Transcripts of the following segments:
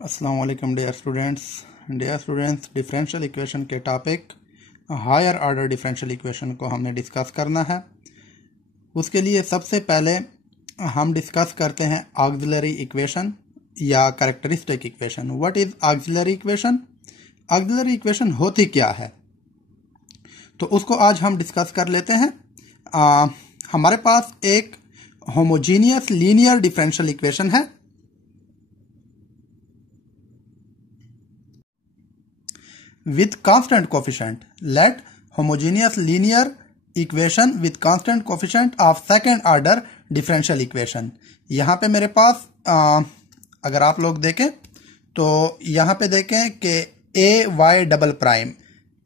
अस्सलाम वालेकुम dear students differential equation के topic higher order differential equation को हमने डिस्कस करना है। उसके लिए सबसे पहले हम डिस्कस करते हैं ऑक्सिलरी इक्वेशन या characteristic equation. What is auxiliary equation? Auxiliary equation होती क्या है, तो उसको आज हम डिस्कस कर लेते हैं। हमारे पास एक होमोजीनियस लीनियर डिफरेंशियल इक्वेशन है with constant coefficient. Let homogeneous linear equation with constant coefficient of second order differential equation. यहाँ पे मेरे पास अगर आप लोग देखें तो यहाँ पे देखें कि a y double prime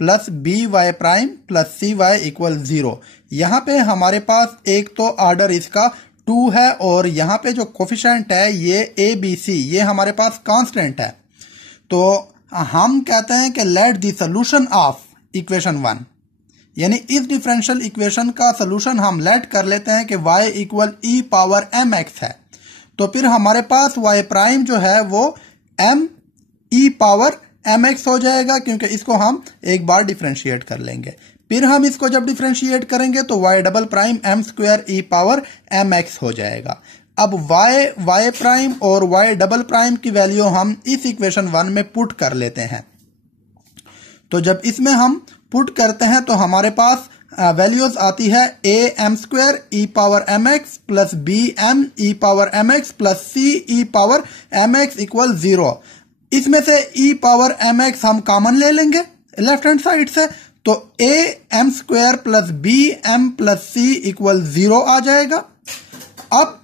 plus b y prime plus c y equal 0। यहाँ पे हमारे पास एक तो ऑर्डर इसका 2 है और यहाँ पे जो कोफिशिएंट है ये a b c ये हमारे पास कांस्टेंट है। तो हम कहते हैं कि let the solution of equation 1, यानी इस डिफरेंशियल इक्वेशन का सोल्यूशन हम लेट कर लेते हैं कि y equal e power mx है। तो फिर हमारे पास y प्राइम जो है वो m e पावर mx हो जाएगा, क्योंकि इसको हम एक बार डिफरेंशिएट कर लेंगे। फिर हम इसको जब डिफरेंशिएट करेंगे तो y double prime m square e power mx हो जाएगा। अब y प्राइम और y डबल प्राइम की वैल्यू हम इस इक्वेशन 1 में पुट कर लेते हैं। तो जब इसमें हम पुट करते हैं तो हमारे पास वैल्यूज आती है a m square e power mx plus b m e power mx plus c e power mx equal 0। इसमें से e पावर mx हम कॉमन ले लेंगे लेफ्ट हैंड साइड से, तो a m square plus b m plus c equal 0 आ जाएगा। अब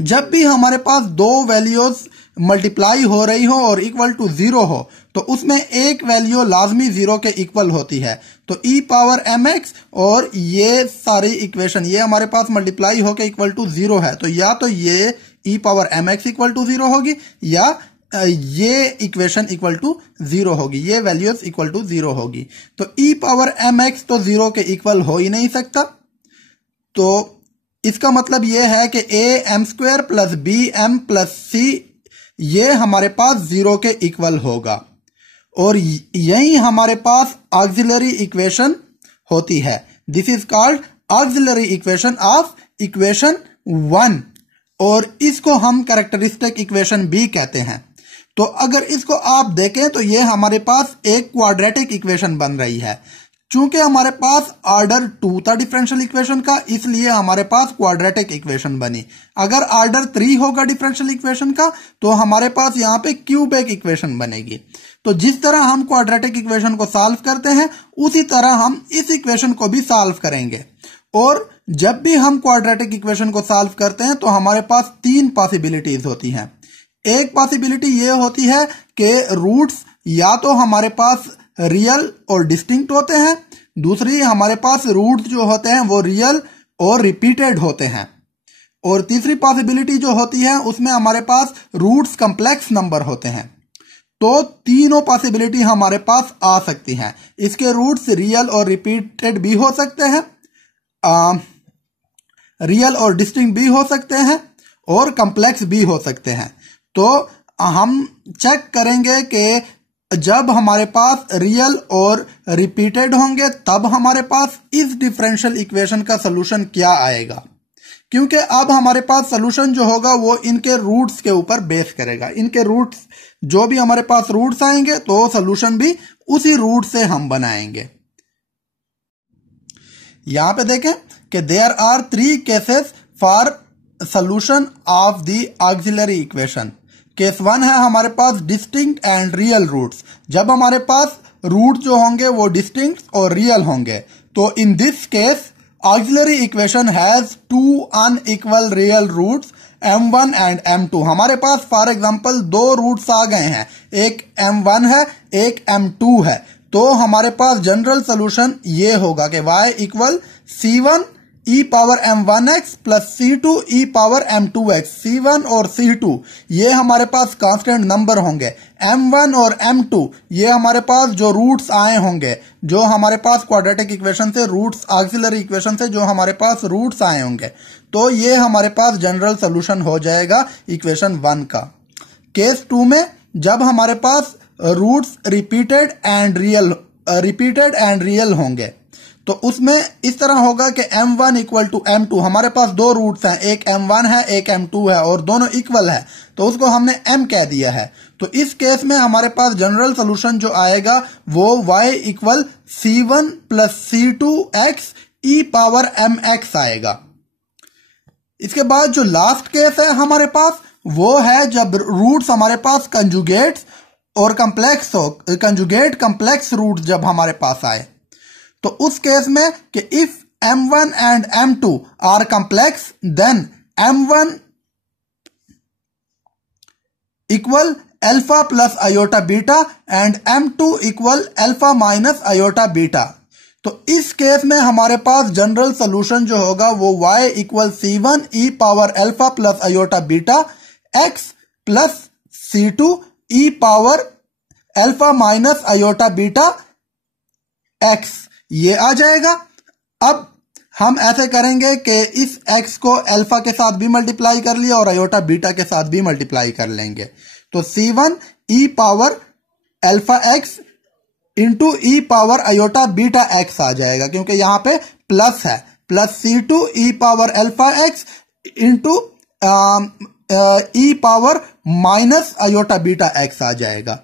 जब भी हमारे पास दो वैल्यूज मल्टीप्लाई हो रही हो और इक्वल टू 0 हो तो उसमें एक वैल्यू लाजमी 0 के इक्वल होती है। तो e पावर mx और ये सारी इक्वेशन ये हमारे पास मल्टीप्लाई होके इक्वल टू 0 है, तो या तो ये e power mx equal to 0 होगी या ये इक्वेशन इक्वल टू 0 होगी, ये वैल्यूज इक्वल टू 0 होगी। तो e पावर mx तो 0 के इक्वल हो ही नहीं सकता, तो इसका मतलब ये है कि a m square plus b m plus c ये हमारे पास 0 के इक्वल होगा और यही हमारे पास ऑक्सिलरी इक्वेशन होती है। This is called auxiliary equation of equation 1 और इसको हम कैरेक्टरिस्टिक इक्वेशन भी कहते हैं। तो अगर इसको आप देखें तो ये हमारे पास एक क्वाड्रेटिक इक्वेशन बन रही है। चूंकि हमारे पास ऑर्डर 2 था डिफरेंशियल इक्वेशन का, इसलिए हमारे पास क्वाड्रेटिक इक्वेशन बनी। अगर ऑर्डर 3 होगा डिफरेंशियल इक्वेशन का तो हमारे पास यहाँ पे क्यूबिक इक्वेशन बनेगी। तो जिस तरह हम क्वाड्रेटिक इक्वेशन को सॉल्व करते हैं उसी तरह हम इस इक्वेशन को भी सॉल्व करेंगे। और जब भी हम क्वाड्रेटिक इक्वेशन को सॉल्व करते हैं तो हमारे पास 3 पॉसिबिलिटीज होती हैं। एक पॉसिबिलिटी ये होती है कि रूट्स या तो हमारे पास रियल और डिस्टिंक्ट होते हैं, दूसरी हमारे पास रूट्स जो होते हैं वो रियल और रिपीटेड होते हैं, और तीसरी पॉसिबिलिटी जो होती है उसमें हमारे पास रूट्स कॉम्प्लेक्स नंबर होते हैं। तो तीनों पॉसिबिलिटी हमारे पास आ सकती हैं। इसके रूट्स रियल और रिपीटेड भी हो सकते हैं, रियल और डिस्टिंक्ट भी हो सकते हैं और कॉम्प्लेक्स भी हो सकते हैं। तो हम चेक करेंगे कि जब हमारे पास रियल और रिपीटेड होंगे तब हमारे पास इस डिफरेंशियल इक्वेशन का सलूशन क्या आएगा, क्योंकि अब हमारे पास सलूशन जो होगा वो इनके रूट्स के ऊपर बेस करेगा। इनके रूट्स जो भी हमारे पास रूट्स आएंगे तो सलूशन भी उसी रूट से हम बनाएंगे। यहां पे देखें कि there are 3 cases for solution of the auxiliary equation. Case 1 है हमारे पास डिस्टिंक्ट एंड रियल रूट्स। जब हमारे पास रूट जो होंगे वो डिस्टिंक्ट और रियल होंगे तो in this case auxiliary equation has 2 unequal real roots m1 and m2। हमारे पास फॉर एग्जांपल 2 रूट्स आ गए हैं, एक m1 है एक m2 है, तो हमारे पास जनरल सोल्यूशन ये होगा कि y equal c1 e power m1x plus c2 e power m2x। c1 और c2 ये हमारे पास कांस्टेंट नंबर होंगे, m1 और m2 ये हमारे पास जो रूट्स आए होंगे, जो हमारे पास क्वाड्रेटिक इक्वेशन से रूट्स ऑक्सिलरी इक्वेशन से जो हमारे पास रूट्स आए होंगे, तो ये हमारे पास जनरल सोल्यूशन हो जाएगा इक्वेशन 1 का। केस 2 में जब हमारे पास रूट्स रिपीटेड एंड रियल होंगे तो उसमें इस तरह होगा कि m1 इक्वल टू m2। हमारे पास दो रूट्स हैं, एक m1 है एक m2 है और दोनों इक्वल है, तो उसको हमने m कह दिया है। तो इस केस में हमारे पास जनरल सोल्यूशन जो आएगा वो y equal c1 plus c2x e power mx आएगा। इसके बाद जो लास्ट केस है हमारे पास वो है जब रूट्स हमारे पास कंजुगेट्स और कंप्लेक्स हो, कंजुगेट कंप्लेक्स रूट जब हमारे पास आए तो उस केस में कि if m1 and m2 are complex then m1 equal alpha plus iota beta and m2 equal alpha minus iota beta. तो इस केस में हमारे पास जनरल सोल्यूशन जो होगा वो y equal c1 e power alpha plus iota beta x plus c2 e power alpha minus iota beta x ये आ जाएगा। अब हम ऐसे करेंगे कि इस x को अल्फा के साथ भी मल्टीप्लाई कर लिया और आयोटा बीटा के साथ भी मल्टीप्लाई कर लेंगे, तो c1 e power alpha x into e power iota beta x आ जाएगा, क्योंकि यहां पे प्लस है, plus c2 e power alpha x into e power minus iota beta x आ जाएगा।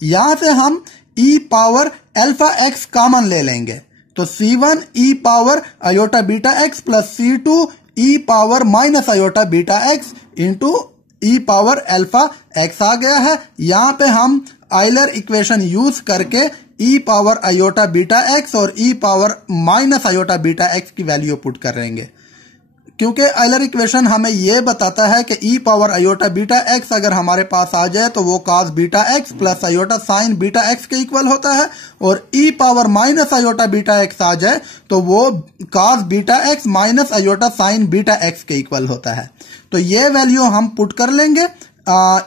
यहां से हम e power alpha x common ले लेंगे, तो c1 e power iota beta x plus c2 e power minus iota beta x into e power alpha x आ गया है। यहां पे हम आयलर इक्वेशन यूज करके e power iota beta x और e power minus iota beta x की value put करेंगे, क्योंकि आयलर इक्वेशन हमें यह बताता है कि e power iota beta x अगर हमारे पास आ जाए तो वो cos beta x plus iota sine beta x के इक्वल होता है, और e power minus iota beta x आ जाए तो वो cos beta x minus iota sine beta x के इक्वल होता है। तो ये वैल्यू हम पुट कर लेंगे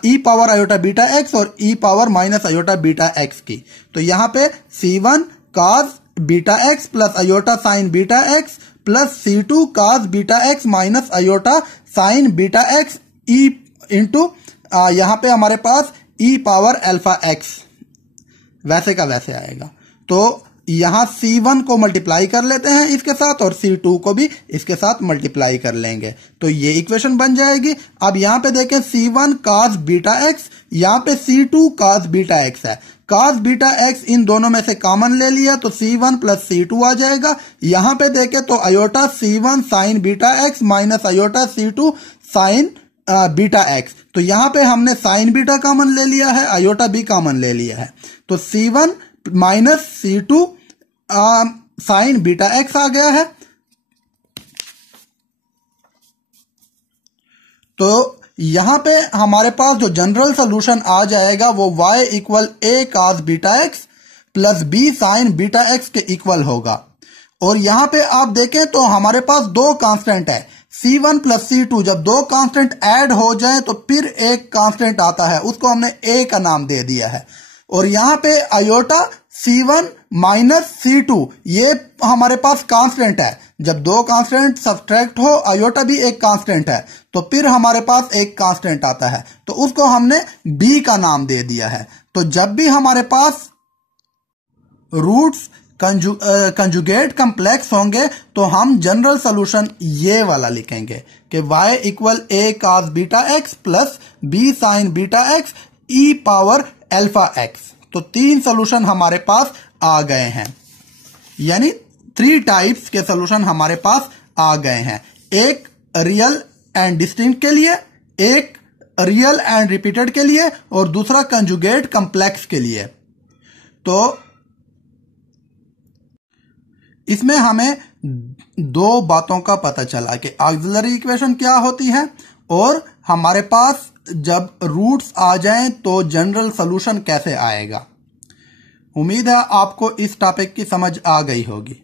e power iota beta x और e power minus iota beta x की। तो यहाँ पे c1 cos beta x plus iota sine beta x plus c2 cos beta x minus iota sine beta x e into यहां पे हमारे पास e power alpha x वैसे का वैसे आएगा। तो यहां c1 को मल्टीप्लाई कर लेते हैं इसके साथ और c2 को भी इसके साथ मल्टीप्लाई कर लेंगे, तो ये इक्वेशन बन जाएगी। अब यहां पे देखें c1 cos बीटा x, यहां पे c2 cos बीटा x है, cos बीटा x इन दोनों में से कॉमन ले लिया तो c1 प्लस c2 आ जाएगा। यहां पे देखें तो iota c1 sign beta x minus iota c2 sign beta x, तो यहां पे हमने साइन बीटा कॉमन ले लिया है, आयोटा भी कॉमन ले लिया है, तो c1 minus c2 sign beta x आ गया है। तो यहां पे हमारे पास जो जनरल सोल्यूशन आ जाएगा वो y equal a cos beta x plus b sign beta x के इक्वल होगा। और यहां पे आप देखें तो हमारे पास दो कांस्टेंट है c1 प्लस c2, जब दो कांस्टेंट ऐड हो जाए तो फिर एक कांस्टेंट आता है, उसको हमने a का नाम दे दिया है। और यहां पे आयोटा c1 माइनस c2 ये हमारे पास कांस्टेंट है, जब दो कांस्टेंट सब्ट्रैक्ट हो आयोटा भी एक कांस्टेंट है तो फिर हमारे पास एक कांस्टेंट आता है, तो उसको हमने b का नाम दे दिया है। तो जब भी हमारे पास रूट्स कंजुगेट कम्प्लेक्स होंगे तो हम जनरल सोल्यूशन ये वाला लिखेंगे कि y equal a cos beta x plus b sign beta x e power alpha x। तो तीन सोल्यूशन हमारे पास आ गए हैं, यानी 3 टाइप्स के सोल्यूशन हमारे पास आ गए हैं, एक रियल एंड डिस्टिंक्ट के लिए, एक रियल एंड रिपीटेड के लिए और दूसरा कंजुगेट कम्प्लेक्स के लिए। तो इसमें हमें दो बातों का पता चला कि ऑक्सिलरी इक्वेशन क्या होती है और हमारे पास जब रूट्स आ जाएं तो जनरल सॉल्यूशन कैसे आएगा। उम्मीद है आपको इस टॉपिक की समझ आ गई होगी।